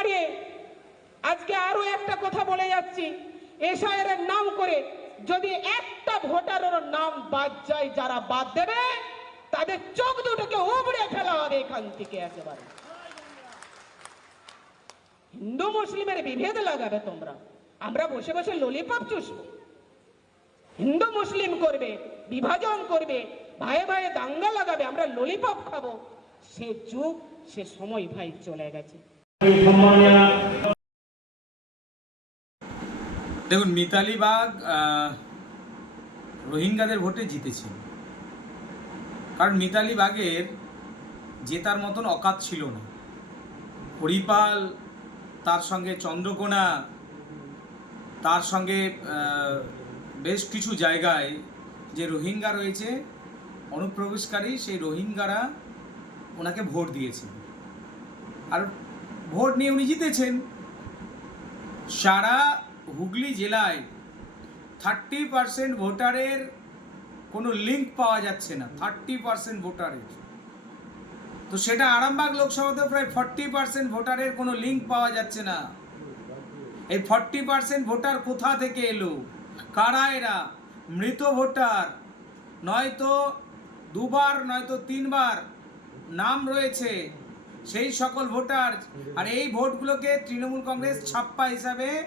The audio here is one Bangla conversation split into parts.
দাঁড়িয়ে আজকে আরও একটা কথা বলে যাচ্ছি। এসআইয়ের নাম করে যদি একটা ভোটারের নাম বাদ যায়, যারা বাদ দেবে, তাদের চোখ দুটোকে উবড়ে ফেলা হবে এখান থেকে একেবারে। হিন্দু মুসলিমের বিভেদ লাগাবে তোমরা। আমরা বসে বসে ললিপপ চুষবো। হিন্দু মুসলিম করবে, বিভাজন করবে ভাই ভাই দাঙ্গা লাগাবে, আমরা ললিপপ খাব। সে যুগ, সে সময় ভাই চলে গেছে। দেখুন, মিতালি বাগ রোহিঙ্গাদের ভোটে জিতেছে। কারণ মিতালি বাগের জেতার মতন অকাত ছিল না। হরিপাল, তার সঙ্গে চন্দ্রকোনা, তার সঙ্গে বেশ কিছু জায়গায় যে রোহিঙ্গা রয়েছে, অনুপ্রবেশকারী, সেই রোহিঙ্গারা ওনাকে ভোট দিয়েছে। আর ভোট নিয়ে উনি জিতেছেন। সারা হুগলি জেলায় থার্টি পার্সেন্ট ভোটারের কোনো লিঙ্ক পাওয়া যাচ্ছে না থার্টি পার্সেন্ট ভোটারের। তো সেটা আরামবাগ লোকসভাতে প্রায় ফর্টি পার্সেন্ট ভোটারের কোনো লিঙ্ক পাওয়া যাচ্ছে না। এই ফর্টি পার্সেন্ট ভোটার কোথা থেকে এলো? কারা এরা? মৃত ভোটার। নয়তো দুবার, নয়তো তিনবার নাম রয়েছে। সেই সকল ভোটার। আর এই ভোটগুলোকে তৃণমূল কংগ্রেস ছাপ্পা হিসাবে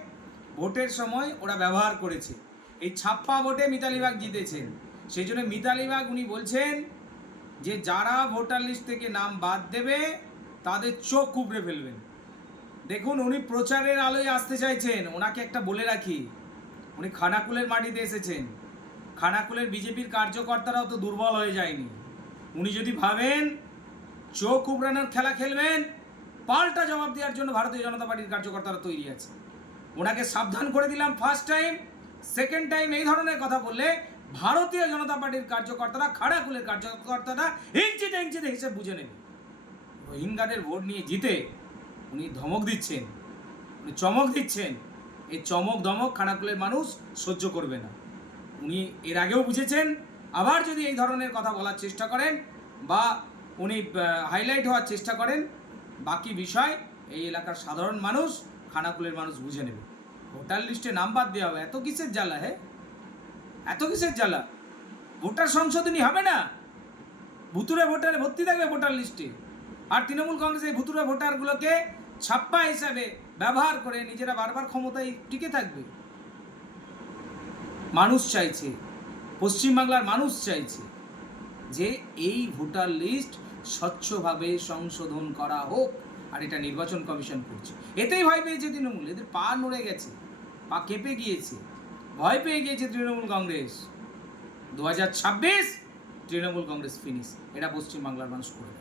ভোটের সময় ওরা ব্যবহার করেছে। এই ছাপ্পা ভোটে মিতালি বাগ জিতেছেন। সেই জন্য মিতালি বাগ উনি বলছেন যে, যারা ভোটার লিস্ট থেকে নাম বাদ দেবে, তাদের চোখ কুবড়ে ফেলবেন। দেখুন, উনি প্রচারের আলোয় আসতে চাইছেন। ওনাকে একটা বলে রাখি, উনি খানাকুলের মাটিতে এসেছেন। খানাকুলের বিজেপির কার্যকর্তারাও তো দুর্বল হয়ে যায়নি। উনি যদি ভাবেন চোখ উবড়ানোর খেলা খেলবেন। পাল্টা জবাব দেওয়ার জন্য ভারতীয় জনতা পার্টির কার্যকর্তারা তৈরি আছে। ওনাকে সাবধান করে দিলাম ফার্স্ট টাইম সেকেন্ড টাইম এই ধরনের কথা বললে ভারতীয় জনতা পার্টির কার্যকর্তারা, খাড়াকুলের কার্যকর্তারা ইঞ্চিতে ইঞ্চিতে হিসেব বুঝে নেবে। রোহিঙ্গাদের ভোট নিয়ে জিতে উনি ধমক দিচ্ছেন, উনি চমক দিচ্ছেন। এই চমক ধমক খানাকুলের মানুষ সহ্য করবে না। উনি এর আগেও বুঝেছেন, আবার যদি এই ধরনের কথা বলার চেষ্টা করেন বা উনি হাইলাইট হওয়ার চেষ্টা করেন। বাকি বিষয়, এই এলাকার সাধারণ মানুষ, খানাকুলের মানুষ বুঝে নেবে। ভোটার লিস্টে নাম বাদ দেওয়া হবে। এত কিসের জ্বালা, হে? এত কিসের জ্বালা? ভোটার সংশোধনী হবে না? ভুতুরে ভোটারে, ভর্তি থাকবে ভোটার লিস্টে। আর তৃণমূল কংগ্রেস এই ভুতুরে ভোটারগুলোকে ছাপ্পা হিসাবে ব্যবহার করে নিজেরা বারবার ক্ষমতায় টিকে থাকবে। মানুষ চাইছে। পশ্চিমবাংলার মানুষ চাইছে। যে এই ভোটার লিস্ট স্বচ্ছভাবে সংশোধন করা হোক আর এটা নির্বাচন কমিশন করছে। এতেই ভয় পেয়েছে তৃণমূল, এদের পা নড়ে গেছে, পা কেঁপে গিয়েছে। ভয় পেয়ে গিয়েছে তৃণমূল কংগ্রেস। দু হাজার ছাব্বিশ তৃণমূল কংগ্রেস ফিনিশ এটা পশ্চিমবাংলার মানুষ করে